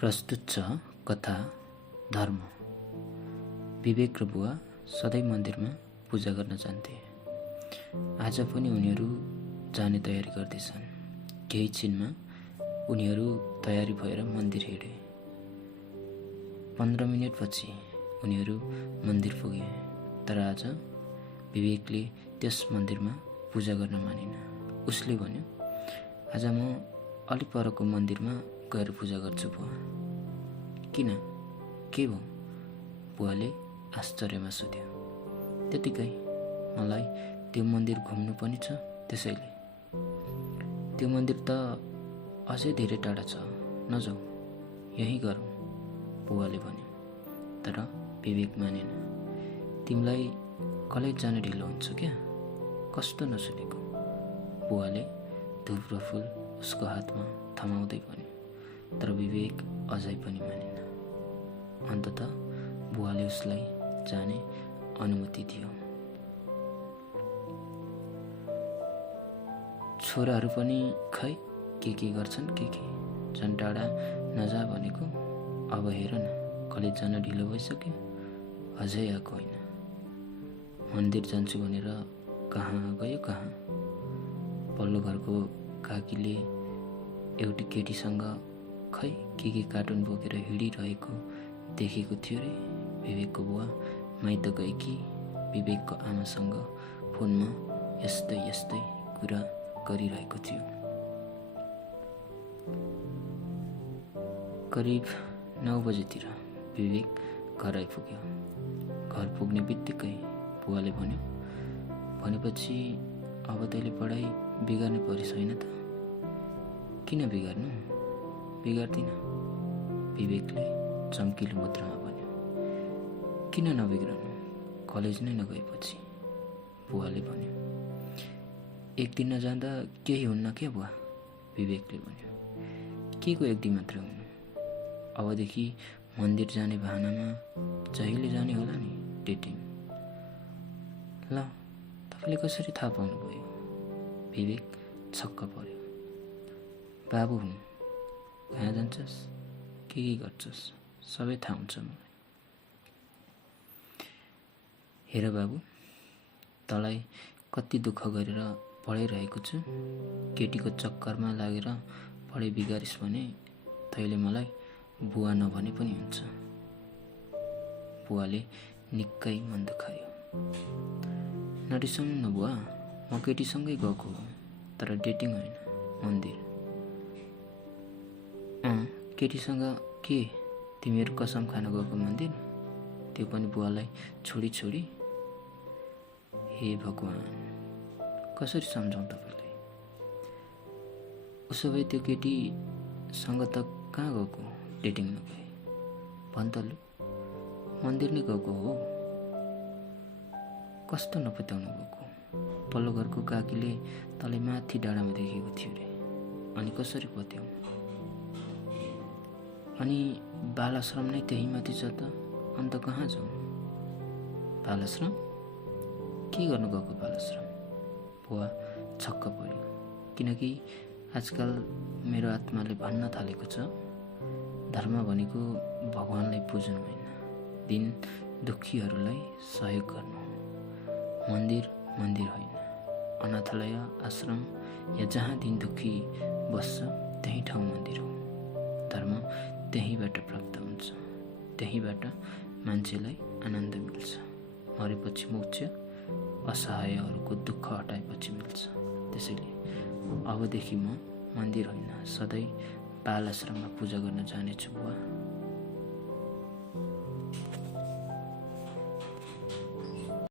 प्रस्तुत छ कथा धर्म। विवेक र बुवा सधैँ मन्दिरमा पूजा गर्न जान्थे। आज पनि उनीहरू जाने तयारी गर्दैछन्। केही छिनमा उनीहरू तयारी भएर मन्दिर हिँडे। 15 मिनेटपछि उनीहरू मन्दिर पुगे। तर आज विवेकले त्यस मन्दिरमा पूजा गर्न मानेन। उसले भन्यो, आज म अलि परको मन्दिरमा गएर पूजा गर्छु बुवा। किन? के भयो? बुवाले आश्चर्यमा सोध्यो। त्यतिकै, मलाई त्यो मन्दिर घुम्नु पनि छ, त्यसैले। त्यो मन्दिर त अझै धेरै टाढा छ, नजाऊ, यही गरौँ, बुवाले भन्यो। तर विवेक मानेन। तिमीलाई कलेज जान ढिलो हुन्छ क्या? कस्तो नसुनेको, बुवाले धुप्रो फुल उसको हातमा थमाउँदै भन्यो। तर विवेक अझै पनि मानेन। अन्ततः बुवाले उसलाई जाने अनुमति दियो। छोराहरू पनि खै के गर्छन् के झन् टाढा नजा भनेको। अब हेर न, कलेज जान ढिलो भइसक्यो, अझै आएको होइन। मन्दिर जान्छु भनेर कहाँ गयो कहाँ? पल्लो घरको काकीले एउटी केटीसँग खै के कार्टुन बोकेर हिँडिरहेको देखेको थियो रे। विवेकको बुवा माइत गएकी विवेकको आमासँग फोनमा यस्तै कुरा गरिरहेको थियो। करिब 9 बजेतिर विवेक घर आइपुग्यो। घर पुग्ने बित्तिकै बुवाले भन्यो, भनेपछि अब तैँले पढाइ बिगार्ने परिस् होइन त? किन बिगार्नु? बिगार्दिन, विवेकले चम्किलो मुद्रामा भन्यो। किन नबिग्रनु? कलेज नै नगएपछि, बुवाले भन्यो। एक दिन नजाँदा केही हुन्न क्या बुवा, विवेकले भन्यो। के को एक दिन मात्र हुनु? अबदेखि मन्दिर जाने बहानामा जहिले जाने होला नि डेटिङ। ल, तपाईँले कसरी थाहा पाउनुभयो? विवेक छक्क पर्यो। बाबु हुन्, कहाँ जान्छस्, के गर्छस्, सबै थाहा हुन्छ मलाई। हेर बाबु, तँलाई कति दुःख गरेर पढाइरहेको छु। केटीको चक्करमा लागेर पढाइ बिगारिस् भने तैँले मलाई बुवा नभने पनि हुन्छ। बुवाले निकै मन दुखायो। नरिसाउनु न बुवा, म केटीसँगै गएको हो, तर डेटिङ होइन, मन्दिर। केटीसँग के? तिमीहरू कसम खान गएको मन्दिर? त्यो पनि बुवालाई छोडी? हे भगवान्, कसरी सम्झाउँ तपाईँलाई? उसो भए त्यो केटीसँग त कहाँ गएको, डेटिङ नगए? भन् त लु, मन्दिर नै गएको हो। कस्तो नपत्याउनु भएको? पल्लो घरको काकीले तँलाई माथि डाँडामा देखेको थियो रे, अनि कसरी पत्याउनु? अनि बालाश्रम नै त्यही माथि छ त, अन्त कहाँ जाउँ? बालाश्रम? के गर्नु गएको बालाश्रम? बुवा छक्क पर्यो, किनकि आजकल मेरो आत्माले भन्न थालेको छ, धर्म भनेको भगवानलाई पुज्नु होइन, दिन दुखीहरूलाई सहयोग गर्नु हो। मन्दिर होइन, अनाथालय, आश्रम या जहाँ दिन दुखी बस्छ त्यही ठाउँ मन्दिर हो। धर्म त्यहीँबाट प्राप्त हुन्छ, त्यहीँबाट मान्छेलाई आनन्द मिल्छ। मरेपछि मोक्ष असहायहरूको दुःख हटाएपछि मिल्छ। त्यसैले अबदेखि म मन्दिर होइन, सधैँ बाल आश्रममा पूजा गर्न जानेछु बुवा।